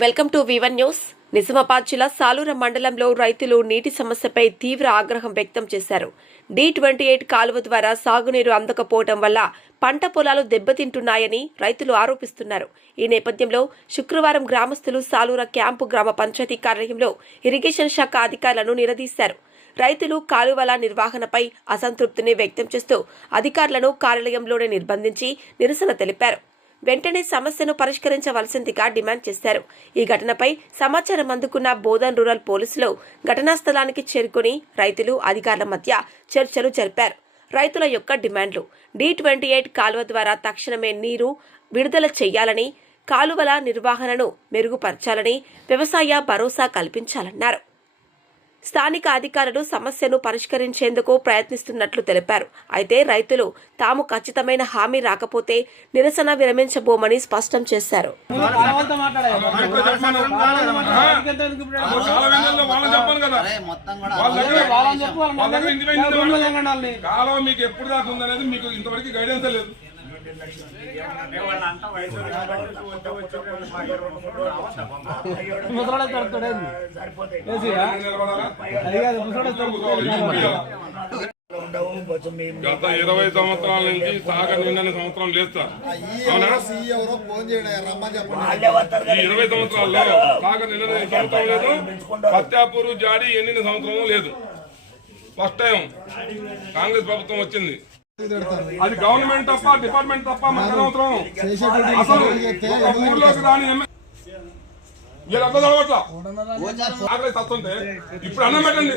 Welcome to Vivan news Nizamabad జిల్లా సాలూర మండలంలో రైతులు నీటి సమస్యపై తీవ్ర ఆగ్రహం వ్యక్తం చేశారు. డి ట్వంటీ ఎయిట్ కాలువ ద్వారా సాగునీరు అందకపోవడం వల్ల పంట పొలాలు దెబ్బతింటున్నాయని రైతులు ఆరోపిస్తున్నారు. ఈ నేపథ్యంలో శుక్రవారం గ్రామస్తులు సాలూర క్యాంపు గ్రామ పంచాయతీ కార్యాలయంలో ఇరిగేషన్ శాఖ అధికారులను నిలదీశారు. రైతులు కాలువల నిర్వహణపై అసంతృప్తిని వ్యక్తం చేస్తూ అధికారులను కార్యాలయంలోనే నిర్బంధించి నిరసన తెలిపారు. వెంటనే సమస్యను పరిష్కరించవలసిందిగా డిమాండ్ చేశారు. ఈ ఘటనపై సమాచారం అందుకున్న బోధన్ రూరల్ పోలీసులు ఘటనా స్థలానికి చేరుకుని రైతులు అధికారుల మధ్య చర్చలు జరిపారు. రైతుల యొక్క డిమాండ్లు. డి ట్వంటీ ఎయిట్ కాలువ ద్వారా తక్షణమే నీరు విడుదల చేయాలని కాలువల నిర్వహణను మెరుగుపరచాలని వ్యవసాయ భరోసా కల్పించాలన్నారు. స్థానిక అధికారులు సమస్యను పరిష్కరించేందుకు ప్రయత్నిస్తున్నట్లు తెలిపారు. అయితే రైతులు తాము ఖచ్చితమైన హామీ రాకపోతే నిరసన విరమించబోమని స్పష్టం చేశారు. మీకు ఎప్పుడు దాకా ఉందనేది మీకు ఇంతవరకు గైడెన్స్ లేదు. ముసలోడే తడుతాడు ఏంది? గత ఇరవై సంవత్సరాల నుంచి సాగర్ నిన్న సంవత్సరం లేదు సార్. అవునా? ఎవరో ఫోన్ చేయడం ఈ ఇరవై సంవత్సరాల్లో సాగ నిండని సంవత్సరం లేదు. పత్యాపూరు జాడి ఎన్నిన సంవత్సరం లేదు. ఫస్ట్ టైం కాంగ్రెస్ ప్రభుత్వం వచ్చింది. అది గవర్నమెంట్ తప్ప డిపార్ట్మెంట్ తప్ప మన అవసరం? అసలు ఊర్లోకి రాని చదవట్లా ఆకలి ఇప్పుడు అన్నం పెట్టండి.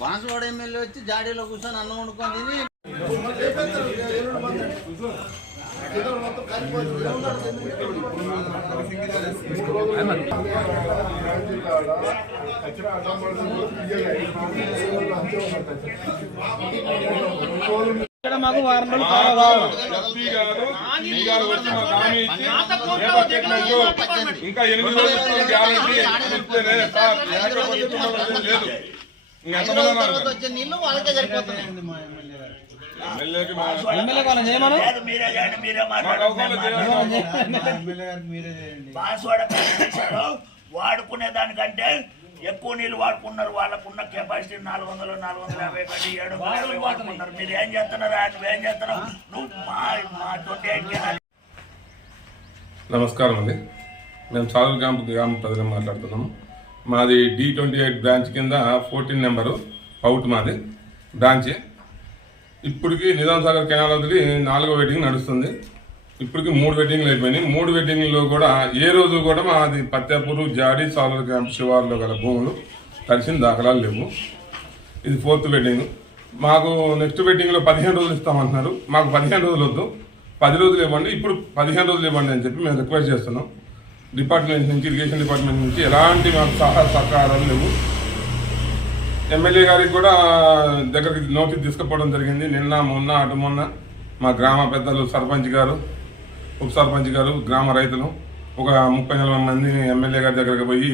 బాన్సువాడ ఎమ్మెల్యే వచ్చి జాడీలో కూర్చొని అన్నం వండుకొని తిని ఇక్కడ మాకు వారం రోజులు. ఎస్పీ గారు ఈ గారు వచ్చి మాకు హామీ ఇచ్చి పేపర్ స్టేట్మెంట్ ఇంకా ఎనిమిది రోజులు గ్యారంటీ ఇస్తేనే సార్ లేకపోతే లేదు. ఉన్నారు? వాళ్ళకే మా- ఎమ్మెల్యే చేయమను? మీరే చేయండి వాడుకునే దానికంటే ఎక్కువ నీళ్ళు వాడుకున్నారు వాళ్ళకున్న కెపాసిటీ నాలుగు వందలు నాలుగు వందల యాభై కంటే ఏడు వందల వాడుకున్నారు. మీరు ఏం చేస్తున్నారు నువ్వేం చేస్తున్నావు? నువ్వు మా మా ట్వంటీ ఎయిట్ నమస్కారం అండి. మేము సాగర్ క్యాంప్ గ్రామ ప్రజలు మాట్లాడుతున్నాము. మాది డి ట్వంటీ ఎయిట్ బ్రాంచ్ కింద ఫోర్టీన్ నెంబరు అవుట్ మాది బ్రాంచ్. ఇప్పటికి నిజాం సాగర్ కెనాల్ వదిలి నాలుగో వెడ్డింగ్ నడుస్తుంది. ఇప్పటికి మూడు వెడ్డింగ్లు అయిపోయినాయి. మూడు వెడ్డింగ్లో కూడా ఏ రోజు కూడా మాది పత్యాపూరు జాడి సాలూరు క్యాంప్ శివార్లో గల భూములు కలిసిన దాఖలాలు లేవు. ఇది ఫోర్త్ వెడ్డింగ్ మాకు నెక్స్ట్ వెడ్డింగ్లో పదిహేను రోజులు ఇస్తామంటున్నారు. మాకు పదిహేను రోజులు వద్దు. పది రోజులు ఇవ్వండి. ఇప్పుడు పదిహేను రోజులు ఇవ్వండి అని చెప్పి మేము రిక్వెస్ట్ చేస్తున్నాం. డిపార్ట్మెంట్ నుంచి ఇరిగేషన్ డిపార్ట్మెంట్ నుంచి ఎలాంటి మాకు సహా సహకారాలు లేవు. ఎమ్మెల్యే గారికి కూడా దగ్గరికి నోటీస్ తీసుకుపోవడం జరిగింది. నిన్న మొన్న అటు మొన్న మా గ్రామ పెద్దలు సర్పంచ్ గారు ఉప సర్పంచ్ గారు గ్రామ రైతులు ఒక ముప్పై నలభై మంది ఎమ్మెల్యే గారి దగ్గరకు పోయి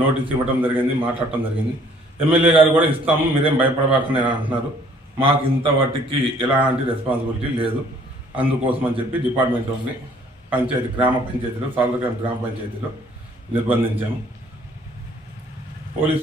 నోటీస్ ఇవ్వడం జరిగింది మాట్లాడటం జరిగింది. ఎమ్మెల్యే గారు కూడా ఇస్తాము మీరేం భయపడబాకనే అంటున్నారు. మాకు ఇంత వాటికి ఎలాంటి రెస్పాన్సిబిలిటీ లేదు. అందుకోసం అని చెప్పి డిపార్ట్మెంట్లోని పంచాయతీ గ్రామ పంచాయతీలో సాల్రకాం గ్రామ పంచాయతీలో నిర్బంధించాము. పోలీస్